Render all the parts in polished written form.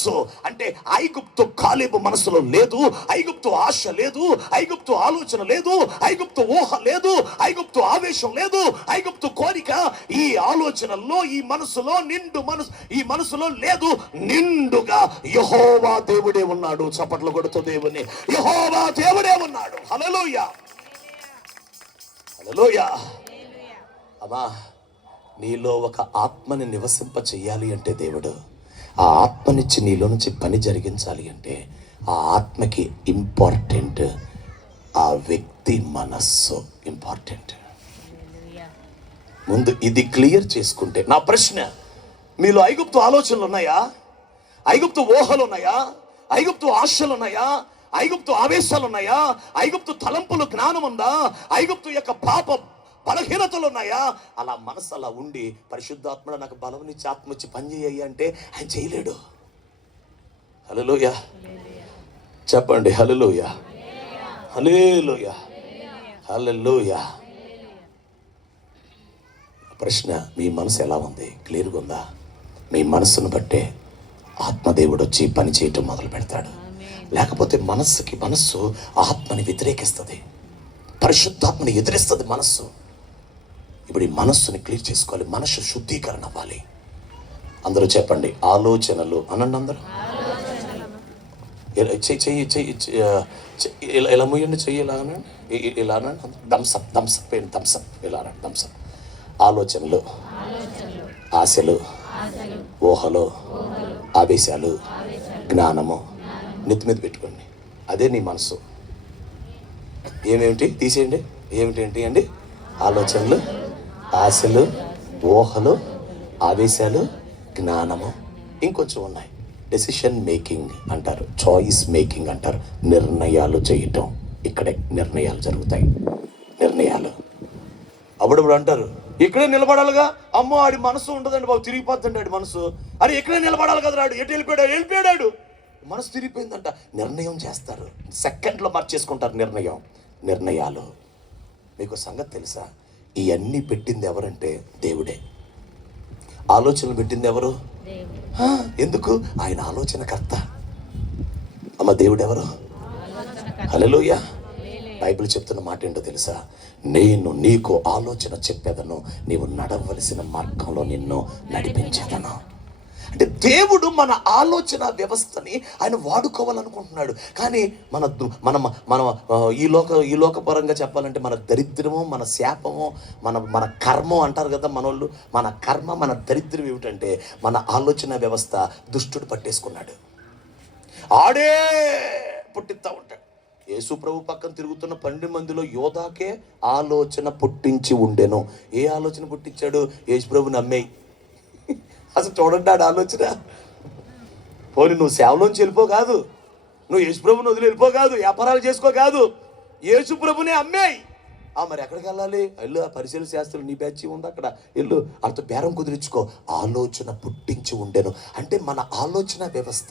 మనస్సు అంటే ఐగుప్తు కాలేబు మనసులో లేదు, ఐగుప్తు ఆశ లేదు, ఐగుప్తు ఆలోచన లేదు, ఐగుప్తు ఊహ లేదు, ఐగుప్తు ఆవేశం లేదు, ఐగుప్తు కోరిక ఈ ఆలోచనల్లో, ఈ మనసులో ఈ మనసులో లేదు. నిండుగా యెహోవా దేవుడే ఉన్నాడు. చప్పట్లు కొడుతూ దేవుని, యెహోవా దేవుడే ఉన్నాడు. హల్లెలూయా, హల్లెలూయా. అమ్మా, నీలో ఒక ఆత్మని నివసింప చెయ్యాలి అంటే దేవుడు ఆ ఆత్మనిచ్చి నీలో నుంచి పని జరిగించాలి అంటే ఆ ఆత్మకి ఇంపార్టెంట్ ఆ వ్యక్తి మనస్సు ఇంపార్టెంట్. ముందు ఇది క్లియర్ చేసుకుంటే, నా ప్రశ్న, మీలో ఐగుప్తు ఆలోచనలు ఉన్నాయా? ఐగుప్తు ఊహలు ఉన్నాయా? ఐగుప్తు ఆశలు ఉన్నాయా? ఐగుప్తు ఆవేశాలు ఉన్నాయా? ఐగుప్తు తలంపులు జ్ఞానం ఉందా? ఐగుప్తు యొక్క పాప బలహీనతలు ఉన్నాయా? అలా మనసు అలా ఉండి పరిశుద్ధాత్ముడు నాకు బలమునిచ్చి ఆత్మ వచ్చి పని చేయ అంటే ఆయన చేయలేడు. హల్లెలూయా చెప్పండి. హల్లెలూయా, హల్లెలూయా, హల్లెలూయా. ప్రశ్న, మీ మనసు ఎలా ఉంది? క్లియర్గా ఉందా? మీ మనసును బట్టే ఆత్మదేవుడు వచ్చి పని చేయటం మొదలు పెడతాడు. లేకపోతే మనస్సు ఆత్మని వ్యతిరేకిస్తుంది, పరిశుద్ధాత్మని ఎదిరిస్తుంది మనస్సు. ఇప్పుడు ఈ మనస్సుని క్లియర్ చేసుకోవాలి, మనస్సు శుద్ధీకరణ అవ్వాలి. అందరూ చెప్పండి ఆలోచనలు అనండి. అందరూ ఇలా ముయ్యండి, చెయ్యి ఇలా అనండి, ఇలా అనండి. థమ్సప్ థమ్సప్ థమ్సప్ ఇలా అనండి. థమ్సప్. ఆలోచనలు, ఆశలు, ఊహలు, ఆవేశాలు, జ్ఞానము నెత్తి మీద పెట్టుకోండి. అదే నీ మనసు. ఏమేమిటి తీసేయండి. ఏమిటేంటి అండి? ఆలోచనలు, ఆశలు, ఊహలు, ఆవేశాలు, జ్ఞానము. ఇంకొంచెం ఉన్నాయి. డెసిషన్ మేకింగ్ అంటారు, చాయిస్ మేకింగ్ అంటారు. నిర్ణయాలు చేయటం. ఇక్కడే నిర్ణయాలు జరుగుతాయి. నిర్ణయాలు. అప్పుడప్పుడు అంటారు ఇక్కడే నిలబడాలిగా. అమ్మో ఆడి మనసు ఉండదండి బాబు, తిరిగిపోతుండే ఆడి మనసు. అరే ఇక్కడే నిలబడాలి కదా, రాడు ఎటు వెళ్ళిపోయాడు. మనసు తిరిగిపోయిందంట. నిర్ణయం చేస్తారు, సెకండ్లో మార్చేసుకుంటారు నిర్ణయాలు. మీకు సంగతి తెలుసా? ఇవన్నీ పెట్టింది ఎవరంటే దేవుడే. ఆలోచనలు పెట్టింది ఎవరు? ఎందుకు? ఆయన ఆలోచనకర్త. అమ్మ, దేవుడు ఎవరు? హల్లెలూయా. బైబిల్ చెప్తున్న మాట ఏంటో తెలుసా? నేను నీకు ఆలోచన చెప్పేదను, నీవు నడవలసిన మార్గంలో నిన్ను నడిపించేదను. అంటే దేవుడు మన ఆలోచన వ్యవస్థని ఆయన వాడుకోవాలనుకుంటున్నాడు. కానీ మన ఈ లోకపరంగా చెప్పాలంటే మన దరిద్రము, మన శాపము, మన కర్మ అంటారు కదా మనోళ్ళు. మన కర్మ, మన దరిద్రం ఏమిటంటే మన ఆలోచన వ్యవస్థ దుష్టుడు పట్టేసుకున్నాడు. ఆడే పుట్టిస్తా ఉంటాడు. యేసు ప్రభు పక్కన తిరుగుతున్న 12 మందిలో యోధాకే ఆలోచన పుట్టించి ఉండెను. ఏ ఆలోచన పుట్టించాడు? యేసు ప్రభుని అమ్మేయి. అసలు చూడండి ఆడ ఆలోచన. పోనీ నువ్వు సేవలోంచి వెళ్ళిపో కాదు, నువ్వు యేసు ప్రభుని వదిలి వెళ్ళిపో కాదు, వ్యాపారాలు చేసుకో కాదు, యేసు ప్రభునే అమ్మేయి. మరి ఎక్కడికి వెళ్ళాలి? వెళ్ళు, ఆ పరిశీలన శాస్త్రులు నీ బ్యాచ్ ఉంది అక్కడ వెళ్ళు, అంత బేరం కుదిరించుకో. ఆలోచన పుట్టించి ఉండెను అంటే మన ఆలోచన వ్యవస్థ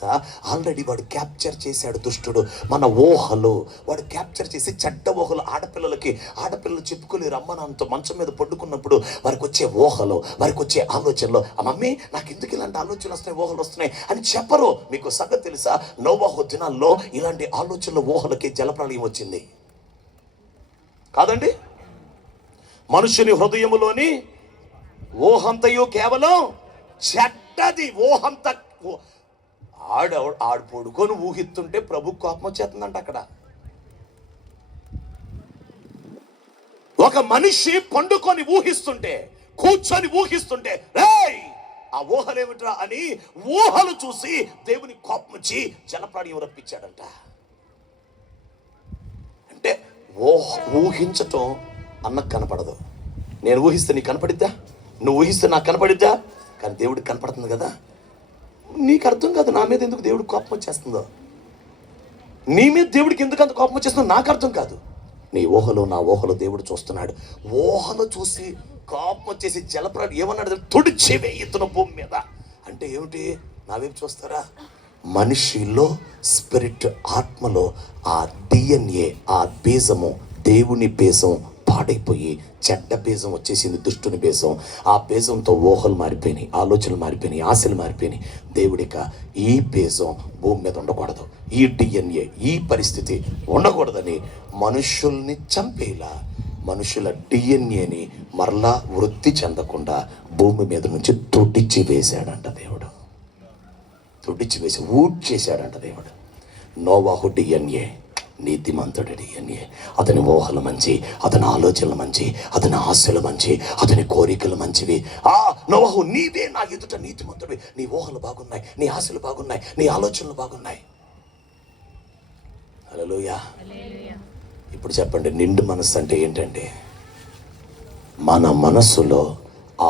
ఆల్రెడీ వాడు క్యాప్చర్ చేశాడు దుష్టుడు. మన ఊహలు వాడు క్యాప్చర్ చేసి చెడ్డ ఊహలు. ఆడపిల్లలు చెప్పుకోలేరు. అమ్మ నాన్నతో మంచం మీద పడుకున్నప్పుడు వారికి వచ్చే ఊహలు, వారికి వచ్చే ఆలోచనలు, మమ్మీ నాకు ఎందుకు ఇలాంటి ఆలోచనలు వస్తున్నాయి, ఊహలు వస్తున్నాయి అని చెప్పరు. మీకు సంగతి తెలుసా? నోవహు దినాల్లో ఇలాంటి ఆలోచనలు, ఊహలకి జలప్రళయం వచ్చింది కాదండి. మనుషుని హృదయములోని ఊహంతయు కేవలం చెడ్డది. ఊహంత ఆడు పడుకొని ఊహిస్తుంటే ప్రభు కోపం వచ్చేస్తుందంట. అక్కడ ఒక మనిషి పండుకొని ఊహిస్తుంటే, కూర్చొని ఊహిస్తుంటే, రేయ్ ఆ ఊహలేమిట్రా అని ఊహలు చూసి దేవుని కోపం వచ్చి జలప్రాణి రప్పించాడంట. అంటే ఊహించటం అన్నకు కనపడదు. నేను ఊహిస్తే నీకు కనపడిద్దా? నువ్వు ఊహిస్తే నాకు కనపడిద్దా? కానీ దేవుడికి కనపడుతుంది కదా. నీకు అర్థం కాదు నా మీద ఎందుకు దేవుడికి కోపం వచ్చేస్తుందో, నీ మీద దేవుడికి ఎందుకు అంత కోపం వచ్చేస్తుందో నాకు అర్థం కాదు. నీ ఊహలో నా ఊహలో దేవుడు చూస్తున్నాడు. ఊహలు చూసి కోపం వచ్చేసి జలప్రాణి ఏమన్నాడు? తుడిచివేయుతున్న భూమి మీద. అంటే ఏమిటి? నా వైపు చూస్తారా? మనిషిలో స్పిరిట్, ఆత్మలో ఆ DNA, ఆ బీజము, దేవుని బీజం పాడైపోయి చెడ్డ బీజం వచ్చేసింది, దుష్టుని బీజం. ఆ బీజంతో ఊహలు మారిపోయినాయి, ఆలోచనలు మారిపోయినాయి, ఆశలు మారిపోయినాయి. దేవుడిక ఈ బీజం భూమి మీద ఉండకూడదు, ఈ డిఎన్ఏ ఈ పరిస్థితి ఉండకూడదని మనుషుల్ని చంపేలా మనుషుల డిఎన్ఏని మరలా వృద్ధి చెందకుండా భూమి మీద నుంచి తొడిచి వేశాడంట దేవుడు. తొడిచి వేసి చేశాడంట దేవుడు. నోవాహు డిఎన్ఏ నీతిమంతుడి డిఎన్ఏ. అతని ఊహలు మంచి, అతని ఆలోచనలు మంచి, అతని ఆశలు మంచి, అతని కోరికలు మంచివి. నోవాహు, నీవే నా ఎదుట నీతిమంతుడివి. నీ ఊహలు బాగున్నాయి, నీ ఆశలు బాగున్నాయి, నీ ఆలోచనలు బాగున్నాయి. హల్లెలూయా. ఇప్పుడు చెప్పండి, నిండు మనస్సు అంటే ఏంటంటే మన మనస్సులో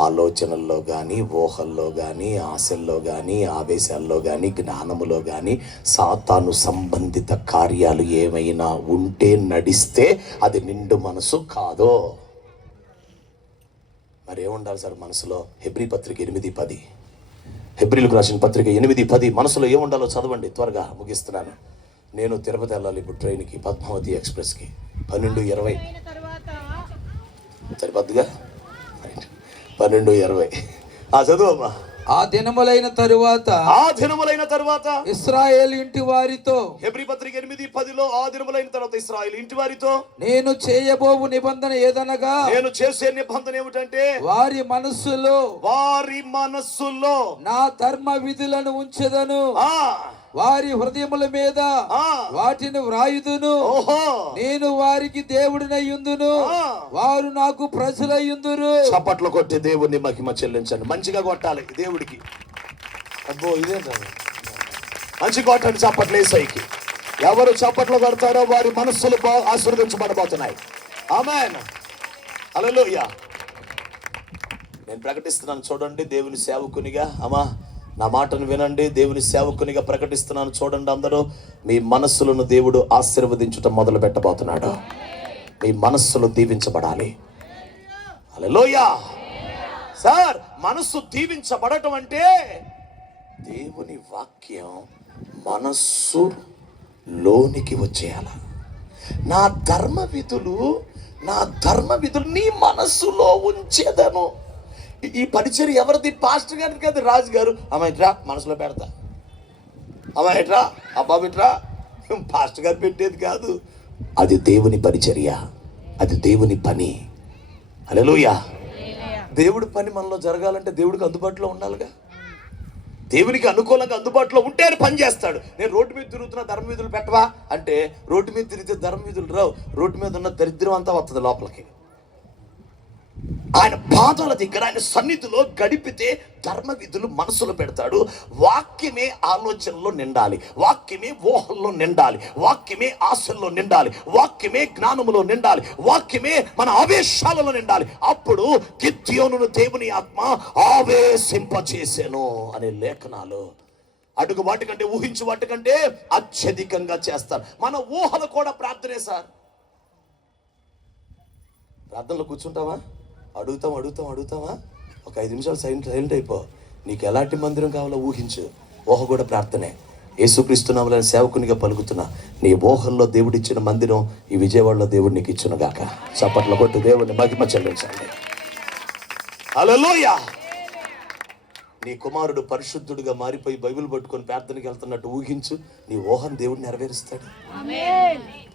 ఆలోచనల్లో కానీ, ఊహల్లో కానీ, ఆశల్లో కానీ, ఆవేశాల్లో కానీ, జ్ఞానములో కానీ సాతాను సంబంధిత కార్యాలు ఏమైనా ఉంటే, నడిస్తే అది నిండు మనసు కాదు. మరి ఏముండాలి సార్ మనసులో? హెబ్రీ పత్రిక 8:10, హెబ్రీలకు రాసిన పత్రిక 8:10 మనసులో ఏముండాలో చదవండి, త్వరగా ముగిస్తున్నాను. నేను తిరుపతి వెళ్ళాలి ఇప్పుడు ట్రైన్కి, పద్మావతి ఎక్స్ప్రెస్కి. 12:20 సరిపోద్దుగా, 12:20 చదువమ్మా. ఆ దినములైన తరువాత ఇశ్రాయేలు ఇంటి వారితో, హెబ్రీ పత్రిక 8:10లో ఆ దినములైన తర్వాత ఇశ్రాయేలు ఇంటి వారితో నేను చేయబోవు నిబంధన ఏదనగా, నేను చేసే నిబంధన ఏమిటంటే వారి మనస్సులో నా ధర్మ విధులను ఉంచెదను, వారి హృదయముల మీద వాటిని వ్రాయుదును. నేను వారికి దేవుడినయ్యుందును, వారు నాకు ప్రజలయ్యుందురు. చప్పట్లు కొట్టి దేవుని మహిమ చెల్లించండి. మంచిగా కొట్టాలి దేవుడికి. అబ్బో ఇదేంట, మంచి కొట్టండి చప్పట్లు యేసయ్యకి. ఎవరు చప్పట్లు కొడతారో వారి మనస్సులు ఆశీర్వదించబడబోతున్నాయి. ఆమేన్, హల్లెలూయా. నేను ప్రకటిస్తున్నాను చూడండి, దేవుని సేవకునిగా. అమ్మా నా మాటను వినండి, దేవుని సేవకునిగా ప్రకటిస్తున్నాను చూడండి. అందరూ మీ మనస్సులను దేవుడు ఆశీర్వదించటం మొదలు పెట్టబోతున్నాడు. మీ మనస్సులు దీవించబడాలి. హల్లెలూయా. సార్, మనస్సు దీవించబడటం అంటే దేవుని వాక్యం మనస్సు లోనికి వచ్చేయాల. నా ధర్మ విధులు నీ మనస్సులో ఉంచేదను. ఈ పరిచర్య ఎవరిది? పాస్టర్ గారికి కాదు, రాజు గారు. అమ్మ ఇట్రా, మనసులో పెడతా. అమ్మ ఇట్రా, అబ్బాబు ఇట్రా. పాస్టర్ గారు పెట్టేది కాదు, అది దేవుని పరిచర్య, అది దేవుని పని. హల్లెలూయా. దేవుడి పని మనలో జరగాలంటే దేవుడికి అందుబాటులో ఉండాలిగా. దేవునికి అనుకూలంగా అందుబాటులో ఉంటే ఆయన పని చేస్తాడు. నేను రోడ్డు మీద తిరుగుతున్నా, ధర్మ విధులు పెట్టవా అంటే, రోడ్డు మీద తిరిగితే ధర్మ విధులు రావు. రోడ్డు మీద ఉన్న దరిద్రం అంతా వస్తుంది లోపలికి. ఆయన పాదాల దగ్గర, ఆయన సన్నిధిలో గడిపితే ధర్మ విధులు మనసులో పెడతాడు. వాక్యమే ఆలోచనలో నిండాలి, వాక్యమే ఊహల్లో నిండాలి, వాక్యమే ఆశల్లో నిండాలి, వాక్యమే జ్ఞానములో నిండాలి, వాక్యమే మన ఆవేశాలలో నిండాలి. అప్పుడు గిద్యోనును దేవుని ఆత్మ ఆవేశింపచేసెను అనే లేఖనాలు అడుగు వాటికంటే, ఊహించు వాటికంటే అత్యధికంగా చేస్తారు. మన ఊహలు కూడా ప్రార్థనే సార్. ప్రార్థనలో కూర్చుంటావా? అడుగుతావా? ఒక 5 నిమిషాలు సైలెంట్ అయిపో. నీకు ఎలాంటి మందిరం కావాలో ఊహించు. ఊహ కూడా ప్రార్థనే. యేసుక్రీస్తు నామమున సేవకునిగా పలుకుతున్నా, నీ ఊహల్లో దేవుడిచ్చిన మందిరం ఈ విజయవాడలో దేవుడు నీకు ఇచ్చునుగాక. చప్పట్ల కొట్టు దేవుడిని మహిమ చెల్లించండి. హల్లెలూయా. నీ కుమారుడు పరిశుద్ధుడిగా మారిపోయి బైబిల్ పట్టుకొని ప్రార్థనకి వెళ్తున్నట్టు ఊహించు. నీ ఊహను దేవుడు నెరవేరుస్తాడు.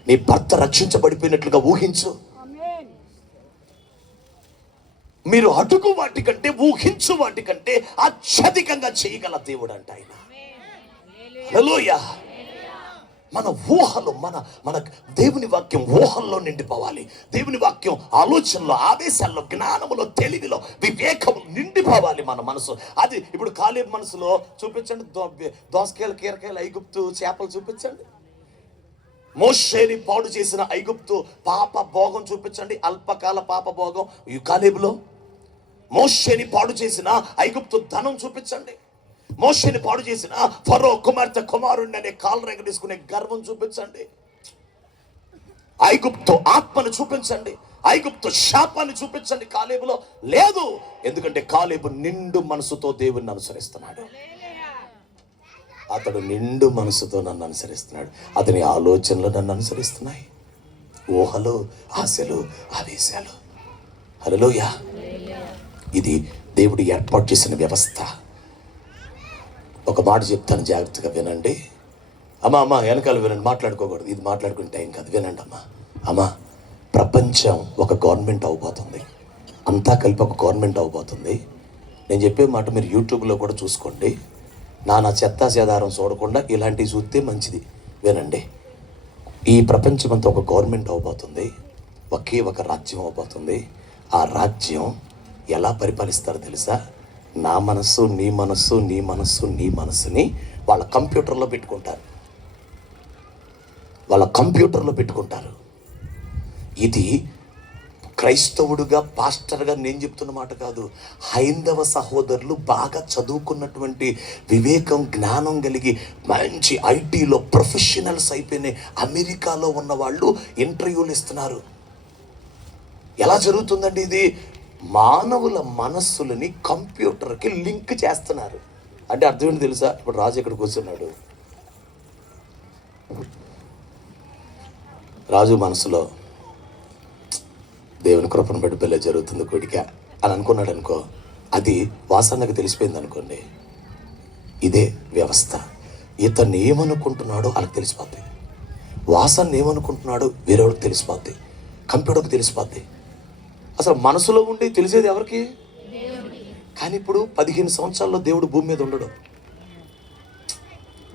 నీ భర్త రక్షించబడిపోయినట్లుగా ఊహించు. మీరు అడుగు వాటికంటే, ఊహించు వాటికంటే అత్యధికంగా చేయగల దేవుడు అంట ఆయన. హల్లెలూయా. మన ఊహలు, మన దేవుని వాక్యం ఊహల్లో నిండిపోవాలి. దేవుని వాక్యం ఆలోచనలో, ఆవేశాల్లో, జ్ఞానములో, తెలివిలో, వివేకము నిండిపోవాలి మన మనసు. అది ఇప్పుడు కాలేబు మనసులో చూపించండి. దోసకాయలు, కీరకాయలు, ఐగుప్తు చేపలు చూపించండి. మోషేని పాడు చేసిన ఐగుప్తు పాప భోగం చూపించండి, అల్పకాల పాప భోగం కాలేబులో. మోషేని పాడు చేసిన ఐగుప్తు ధనం చూపించండి. మోషేని పాడు చేసిన ఫరో కుమార్తె కుమారుణ్ణి అనే కాళ్ళు రెగడేసుకునే గర్వం చూపించండి. ఐగుప్తు ఆత్మను చూపించండి, ఐగుప్తు శాపాన్ని చూపించండి. కాలేబులో లేదు, ఎందుకంటే కాలేబు నిండు మనసుతో దేవుణ్ణి అనుసరిస్తున్నాడు. అతడు నిండు మనసుతో నన్ను అనుసరిస్తున్నాడు. అతని ఆలోచనలు నన్ను అనుసరిస్తున్నాయి. ఊహలు, ఆశలు, ఆవేశాలు. హల్లెలూయా. ఇది దేవుడు ఏర్పాటు చేసిన వ్యవస్థ. ఒక మాట చెప్తాను, జాగ్రత్తగా వినండి. అమ్మ వెనకాల వినండి, మాట్లాడుకోకూడదు, ఇది మాట్లాడుకునే టైం కాదు, వినండి అమ్మా. ప్రపంచం ఒక గవర్నమెంట్ అవబోతుంది, అంతా కలిపి ఒక గవర్నమెంట్ అవబోతుంది. నేను చెప్పే మాట మీరు యూట్యూబ్లో కూడా చూసుకోండి. నా చెత్తా చెదారం చూడకుండా ఇలాంటివి చూస్తే మంచిది. వినండి, ఈ ప్రపంచమంతా ఒక గవర్నమెంట్ అవబోతుంది, ఒకే ఒక రాజ్యం అవబోతుంది. ఆ రాజ్యం ఎలా పరిపాలిస్తారో తెలుసా? నా మనస్సు, నీ మనస్సు, నీ మనస్సు, నీ మనస్సుని వాళ్ళ కంప్యూటర్లో పెట్టుకుంటారు. ఇది క్రైస్తవుడుగా, పాస్టర్గా నేను చెప్తున్న మాట కాదు. హైందవ సహోదరులు బాగా చదువుకున్నటువంటి, వివేకం, జ్ఞానం కలిగి మంచి ఐటీలో ప్రొఫెషనల్స్ అయిపోయిన అమెరికాలో ఉన్న వాళ్ళు ఇంటర్వ్యూలు ఇస్తున్నారు. ఎలా జరుగుతుందండి ఇది? మానవుల మనస్సులని కంప్యూటర్కి లింక్ చేస్తున్నారు. అంటే అర్థం ఏంటి తెలుసా? ఇప్పుడు రాజు ఇక్కడ కూర్చున్నాడు, రాజు మనసులో దేవుని కృపను బట్టి పెళ్ళి జరుగుతుంది కొడిక అని అనుకున్నాడు అనుకో, అది వాసనకు తెలిసిపోయింది అనుకోండి. ఇదే వ్యవస్థ. ఇతన్ని ఏమనుకుంటున్నాడో వాళ్ళకి తెలిసిపోద్ది, వాసన ఏమనుకుంటున్నాడో వేరేవాడికి తెలిసిపోద్ది, కంప్యూటర్కి తెలిసిపోద్ది. అసలు మనసులో ఉండి తెలిసేది ఎవరికి? కానీ ఇప్పుడు 15 సంవత్సరాల్లో దేవుడు భూమి మీద ఉండడు.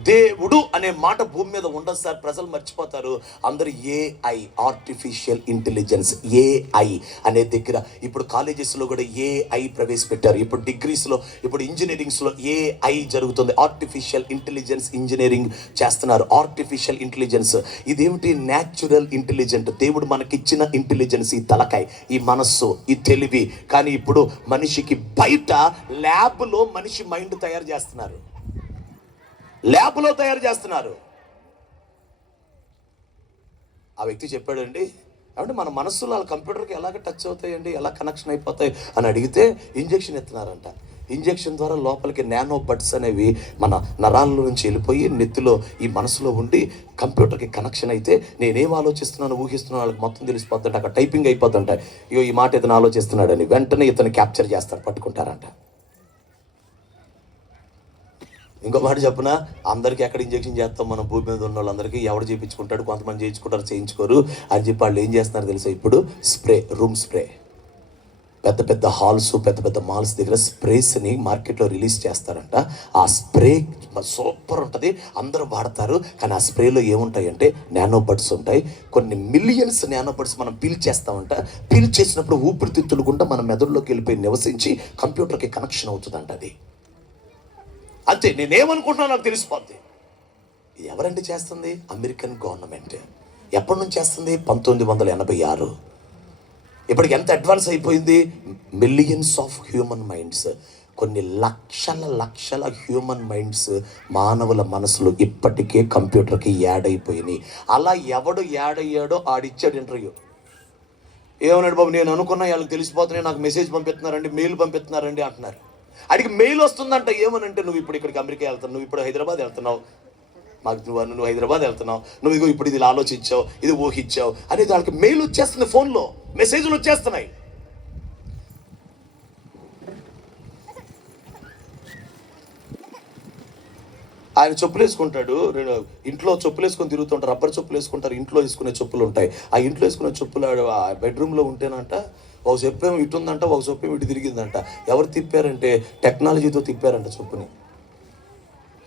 దేవుడు అనే మాట భూమి మీద ఉండదు సార్. ప్రజలు మర్చిపోతారు. అందరూ ఏఐ, ఆర్టిఫిషియల్ ఇంటెలిజెన్స్, ఏఐ అనే దగ్గర ఇప్పుడు కాలేజెస్లో కూడా ఏఐ ప్రవేశపెట్టారు. ఇప్పుడు డిగ్రీస్లో, ఇప్పుడు ఇంజనీరింగ్స్లో ఏఐ జరుగుతుంది. ఆర్టిఫిషియల్ ఇంటెలిజెన్స్ ఇంజనీరింగ్ చేస్తున్నారు. ఆర్టిఫిషియల్ ఇంటెలిజెన్స్ ఇదేమిటి? Natural intelligent. దేవుడు మనకిచ్చిన ఇంటెలిజెన్స్, ఈ తలకాయ, ఈ మనస్సు, ఈ తెలివి. కానీ ఇప్పుడు మనిషికి బయట ల్యాబ్లో మనిషి మైండ్ తయారు చేస్తున్నారు. ఆ వ్యక్తి చెప్పాడండి, అంటే మన మనస్సులో వాళ్ళ కంప్యూటర్కి ఎలాగ టచ్ అవుతాయండి, ఎలా కనెక్షన్ అయిపోతాయి అని అడిగితే ఇంజెక్షన్ ఎత్తున్నారంట. ఇంజెక్షన్ ద్వారా లోపలికి నానో బడ్స్ అనేవి మన నరాల నుంచి వెళ్ళిపోయి నెత్తిలో, ఈ మనసులో ఉండి కంప్యూటర్కి కనెక్షన్ అయితే నేనేం ఆలోచిస్తున్నాను, ఊహిస్తున్నాను వాళ్ళకి మొత్తం తెలిసిపోతుంట. అక్కడ టైపింగ్ అయిపోతుంట. ఇగో ఈ మాట ఇతను ఆలోచిస్తున్నాడని వెంటనే ఇతను క్యాప్చర్ చేస్తారు, పట్టుకుంటారంట. ఇంకో మాట చెప్పనా, అందరికీ ఎక్కడ ఇంజెక్షన్ చేస్తాం మనం? భూమి మీద ఉన్న వాళ్ళందరికీ ఎవడు చేయించుకుంటాడు, కొంతమంది చేయించుకుంటారు, చేయించుకోరు అని చెప్పి వాళ్ళు ఏం చేస్తున్నారు తెలుసా? ఇప్పుడు స్ప్రే, రూమ్ స్ప్రే, పెద్ద పెద్ద హాల్స్, పెద్ద పెద్ద మాల్స్ దగ్గర స్ప్రేస్ని మార్కెట్లో రిలీజ్ చేస్తారంట. ఆ స్ప్రే సూపర్ ఉంటుంది, అందరూ వాడతారు. కానీ ఆ స్ప్రేలో ఏముంటాయంటే నానో బడ్స్ ఉంటాయి. కొన్ని మిలియన్స్ నానో బడ్స్ మనం పీల్చేస్తామంట. పీల్చేసినప్పుడు ఊపిరితిత్తులు గుండా మన మెదడులోకి వెళ్ళిపోయి నివసించి కంప్యూటర్కి కనెక్షన్ అవుతుందంట. అది అంతే. నేనేమనుకుంటున్నా నాకు తెలిసిపోద్ది. ఇది ఎవరంటే చేస్తుంది? American government. ఎప్పటి నుంచి చేస్తుంది? 1986. ఇప్పటికి ఎంత అడ్వాన్స్ అయిపోయింది? మిలియన్స్ ఆఫ్ హ్యూమన్ మైండ్స్, కొన్ని లక్షల హ్యూమన్ మైండ్స్, మానవుల మనసులు ఇప్పటికే కంప్యూటర్కి యాడ్ అయిపోయినాయి. అలా ఎవడు యాడ్ అయ్యాడో ఆడిచ్చాడు ఇంటర్వ్యూ. ఏమన్నాడు? బాబు నేను అనుకున్నా వాళ్ళకి తెలిసిపోతున్నాయి, నాకు మెసేజ్ పంపిస్తున్నారండి, మెయిల్ పంపిస్తున్నారండి అంటున్నారు. అడిగి మెయిల్ వస్తుందంట. ఏమనంటే, నువ్వు ఇప్పుడు ఇక్కడికి అమెరికా వెళ్తున్నావు, నువ్వు ఇప్పుడు హైదరాబాద్ వెళ్తున్నావు, నువ్వు హైదరాబాద్ వెళ్తున్నావు, నువ్వు ఇగో ఇప్పుడు ఇది ఆలోచించావు, ఇది ఊహించావు అనేది వాళ్ళకి మెయిల్ వచ్చేస్తుంది, ఫోన్లో మెసేజ్లు వచ్చేస్తున్నాయి. ఆయన చెప్పులు వేసుకుంటాడు, ఇంట్లో చెప్పులు వేసుకొని తిరుగుతుంటారు, రబ్బర్ చెప్పులు వేసుకుంటారు, ఇంట్లో వేసుకునే చెప్పులు ఉంటాయి. ఆ ఇంట్లో వేసుకునే చెప్పులు ఆ బెడ్రూమ్లో ఉంటేనంట ఒక చెప్పేమో ఇటు ఉందంట, ఒక చెప్పేమో ఇటు తిరిగిందంట. ఎవరు తిప్పారంటే టెక్నాలజీతో తిప్పారంట చెప్పుని.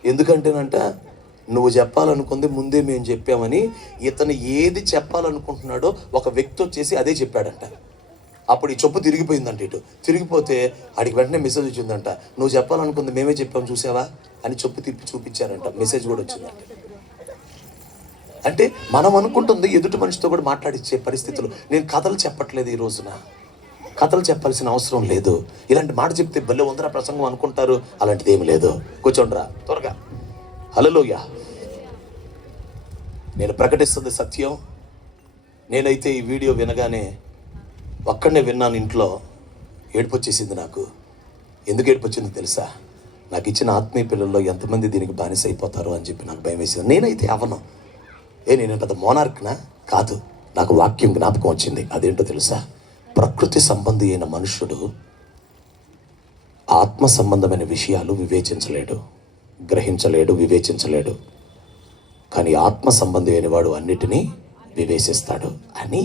ఎందుకంటేనంట నువ్వు చెప్పాలనుకుంది ముందే మేము చెప్పామని ఇతను ఏది చెప్పాలనుకుంటున్నాడో ఒక వ్యక్తి వచ్చేసి అదే చెప్పాడంట. అప్పుడు ఈ చెప్పు తిరిగిపోయిందంట. ఇటు తిరిగిపోతే ఆడికి వెంటనే మెసేజ్ వచ్చిందంట, నువ్వు చెప్పాలనుకుంది మేమే చెప్పాము చూసావా అని చెప్పు తిప్పి చూపించారంట. మెసేజ్ కూడా వచ్చిందంట. అంటే మనం అనుకుంటుంది ఎదుటి మనిషితో కూడా మాట్లాడించే పరిస్థితులు. నేను కథలు చెప్పట్లేదు ఈ రోజున, కథలు చెప్పాల్సిన అవసరం లేదు. ఇలాంటి మాట చెప్తే భలే ఉందరా ప్రసంగం అనుకుంటారు, అలాంటిది ఏమి లేదు. కూర్చోండిరా త్వరగా. హల్లెలూయా. నేను ప్రకటిస్తుంది సత్యం. నేనైతే ఈ వీడియో వినగానే ఒక్కడనే విన్నాను, ఇంట్లో ఏడుపు వచ్చేసింది నాకు. ఎందుకు ఏడుపు వచ్చింది తెలుసా? నాకు ఇచ్చిన ఆత్మీయ పిల్లల్లో ఎంతమంది దీనికి బానిస అయిపోతారో అని చెప్పి నాకు భయం వేసింది. నేనైతే అవను. నేను పెద్ద మోనార్క్నా? కాదు. నాకు వాక్యం జ్ఞాపకం వచ్చింది. అదేంటో తెలుసా? ప్రకృతి సంబంధి అయిన మనుషుడు ఆత్మ సంబంధమైన విషయాలు వివేచించలేడు, గ్రహించలేడు, వివేచించలేడు. కానీ ఆత్మ సంబంధి అయిన వాడు అన్నిటినీ వివేచిస్తాడు అని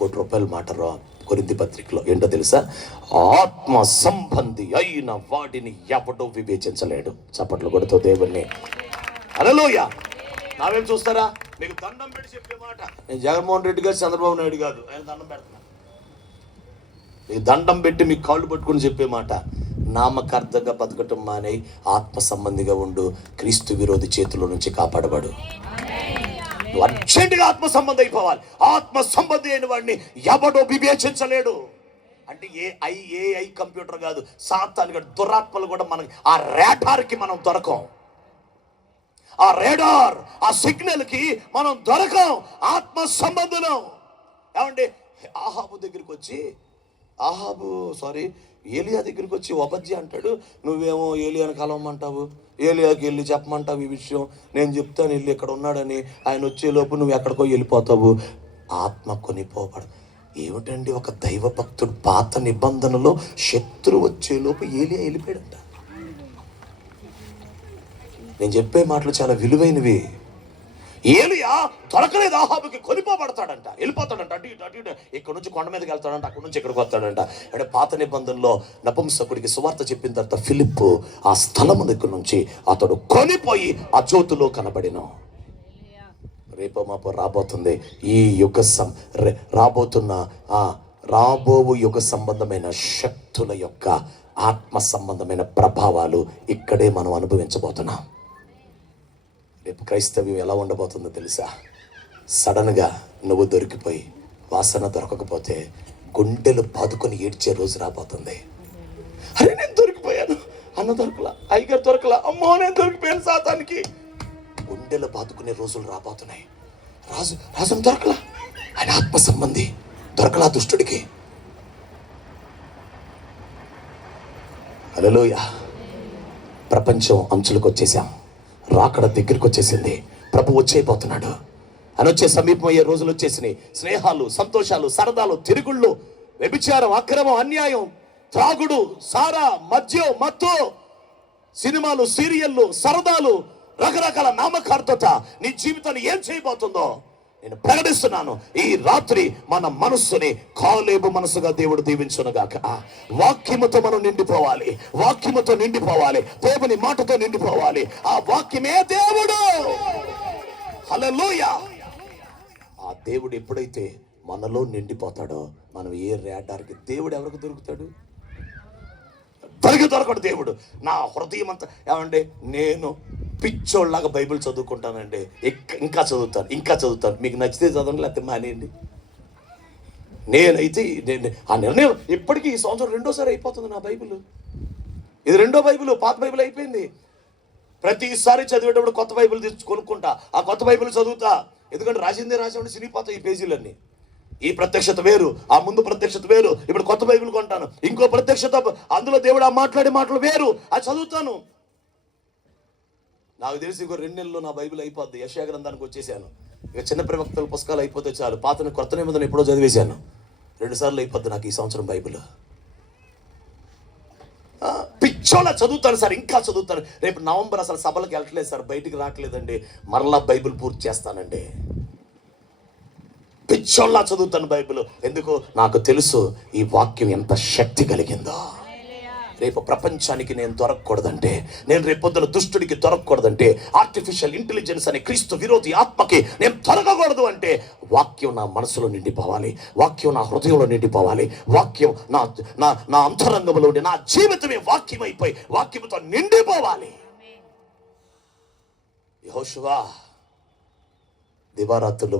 ₹1,00,00,000 మాట కొరింథీ పత్రికలో. ఏంటో తెలుసా? ఆత్మ సంబంధి అయిన వాడిని ఎవడో వివేచించలేడు. చప్పట్లు కొడుతూ దేవుణ్ణి హల్లెలూయా. నావేం చూస్తారా? మీకు దండం పెట్టి చెప్పే మాట. నేను జగన్మోహన్ రెడ్డి గారు, చంద్రబాబు నాయుడు కాదు, ఆయన దండం పెడుతున్నా. మీకు దండం పెట్టి మీకు కాళ్ళు పట్టుకుని చెప్పే మాట, నామకార్థంగా బతకటం మానే ఆత్మ సంబంధిగా ఉండు, క్రీస్తు విరోధి చేతుల నుంచి కాపాడబడు. నువ్వు అర్జెంటుగా ఆత్మ సంబంధి అయిపోవాలి. ఆత్మ సంబంధి అయిన వాడిని ఎవడో వివేచించలేడు. అంటే ఏఐ కంప్యూటర్ కాదు, సాతాను దురాత్మలు కూడా మనకి ఆ రేడార్కి మనం దొరకం. ఆ రేడార్, ఆ సిగ్నల్కి మనం దొరకం. ఆత్మ సంబంధులు ఏమంటే ఏలియా దగ్గరికి వచ్చి ఒబజ్జి అంటాడు, నువ్వేమో ఏలియాని కలవమంటావు, ఏలియాకి వెళ్ళి చెప్పమంటావు ఈ విషయం, నేను చెప్తాను వెళ్ళి ఇక్కడ ఉన్నాడని. ఆయన వచ్చేలోపు నువ్వు ఎక్కడికో వెళ్ళిపోతావు. ఆత్మ కొనిపోబడు. ఏమిటండి, ఒక దైవ భక్తుడు పాత నిబంధనలో శత్రువు వచ్చేలోపు ఏలియా వెళ్ళిపోయాడంట. నేను చెప్పే మాటలు చాలా విలువైనవి. ఏలియా దొరకలేదు, ఆహాబుకి కొనిపోబడతాడంట, వెళ్ళిపోతాడంట. అటు ఇటు ఇక్కడ నుంచి కొండ మీదకి వెళ్తాడంట, అక్కడి నుంచి ఇక్కడికి వస్తాడంట. అంటే పాత నిబంధనలో నపుంసకుడికి సువార్త చెప్పిన తర్వాత ఫిలిప్పు ఆ స్థలము దగ్గర నుంచి అతడు కొనిపోయి ఆ జ్యోతిలో కనబడిన. రేపో మాపో రాబోతుంది ఈ రాబోవు యుగ సంబంధమైన శక్తుల యొక్క ఆత్మ సంబంధమైన ప్రభావాలు ఇక్కడే మనం అనుభవించబోతున్నాం. రేపు క్రైస్తవ్యం ఎలా ఉండబోతుందో తెలుసా? సడన్గా నువ్వు దొరికిపోయి వాసన దొరకకపోతే గుండెలు బాదుకొని ఏడ్చే రోజు రాబోతుంది. అరే నేను దొరికిపోయాను, అన్న దొరకలా, అయ్యగారు దొరకలా, అమ్మో నేను దొరికిపోయాను సాతానికి. గుండెలు బాదుకునే రోజులు రాబోతున్నాయి. రాజు దొరకలా, ఆయన ఆత్మ సంబంధి దొరకలా దుష్టుడికి. హల్లెలూయా. ప్రపంచం అంచులకు వచ్చేసాం, రాకడ దగ్గరికి వచ్చేసింది, ప్రభు వచ్చేయబోతున్నాడు అని వచ్చే సమీపం అయ్యే రోజులు వచ్చేసినాయి. స్నేహాలు, సంతోషాలు, సరదాలు, తిరుగుళ్ళు, వ్యభిచారం, అక్రమం, అన్యాయం, త్రాగుడు, సారా, మద్యం, మత్తు, సినిమాలు, సీరియళ్ళు, సరదాలు, రకరకాల నామకార్థత నీ జీవితాన్ని ఏం చేయబోతుందో నేను ప్రకటిస్తున్నాను. ఈ రాత్రి మన మనస్సుని కాలేబు మనసుగా దేవుడు దీవించునుగాక. వాక్యముతో మనం నిండిపోవాలి, వాక్యముతో నిండిపోవాలి, దేవుని మాటతో నిండిపోవాలి. ఆ వాక్యమే దేవుడు. హల్లెలూయా. ఆ దేవుడు ఎప్పుడైతే మనలో నిండిపోతాడో మనం ఏ రేడార్కి దేవుడు ఎవరికి దొరుకుతాడు? దొరకడు దేవుడు. నా హృదయం అంతా ఏమంటే నేను పిచ్చోళ్ళలాగా బైబిల్ చదువుకుంటానండి, ఇంకా చదువుతాను. మీకు నచ్చితే చదవండి, లేకపోతే మానేయండి. నేనైతే ఆ నిర్ణయం ఇప్పటికీ ఈ సంవత్సరం 2వ అయిపోతుంది నా బైబిల్. ఇది 2వ బైబిల్, పాత బైబిల్ అయిపోయింది. ప్రతిసారి చదివేటప్పుడు కొత్త బైబిల్ తెచ్చి కొనుక్కుంటా, ఆ కొత్త బైబిల్ చదువుతా. ఎందుకంటే రాసిందే సినిపోతాయి ఈ పేజీలన్నీ. ఈ ప్రత్యక్షత వేరు, ఆ ముందు ప్రత్యక్షత వేరు. ఇప్పుడు కొత్త బైబిల్ కొంటాను, ఇంకో ప్రత్యక్షత, అందులో దేవుడు ఆ మాట్లాడే మాటలు వేరు, అది చదువుతాను. నాకు తెలిసి ఇంకో 2 నెలల్లో నా బైబిల్ అయిపోద్ది. యెషయా గ్రంథానికి వచ్చేసాను. ఇక చిన్న ప్రవక్తల పుస్తకాలు అయిపోతే చాలు. పాత కొత్త నిబంధన ఎప్పుడో చదివేశాను. 2 సార్లు అయిపోద్ది నాకు ఈ సంవత్సరం బైబిల్. పిచ్చోలా చదువుతాను సార్, ఇంకా చదువుతాను. రేపు నవంబర్ అసలు సభలకు వెళ్ళట్లేదు సార్, బయటికి రావట్లేదండి, మరలా బైబిల్ పూర్తి చేస్తానండి. పిచ్చోళ్ళ చదువుతాను బైబిల్. ఎందుకు? నాకు తెలుసు ఈ వాక్యం ఎంత శక్తి కలిగిందో. రేపు ప్రపంచానికి నేను దొరకకూడదంటే, నేను రేపొద్దున దుష్టుడికి దొరకకూడదంటే, ఆర్టిఫిషియల్ ఇంటెలిజెన్స్ అనే క్రీస్తు విరోధి ఆత్మకి నేను దొరకకూడదు అంటే వాక్యం నా మనసులో నిండిపోవాలి, వాక్యం నా హృదయంలో నిండిపోవాలి, వాక్యం నా అంతరంగంలో ఉండి నా జీవితమే వాక్యం అయిపోయి వాక్యంతో నిండిపోవాలి. యెహోషువ దివారాత్రులు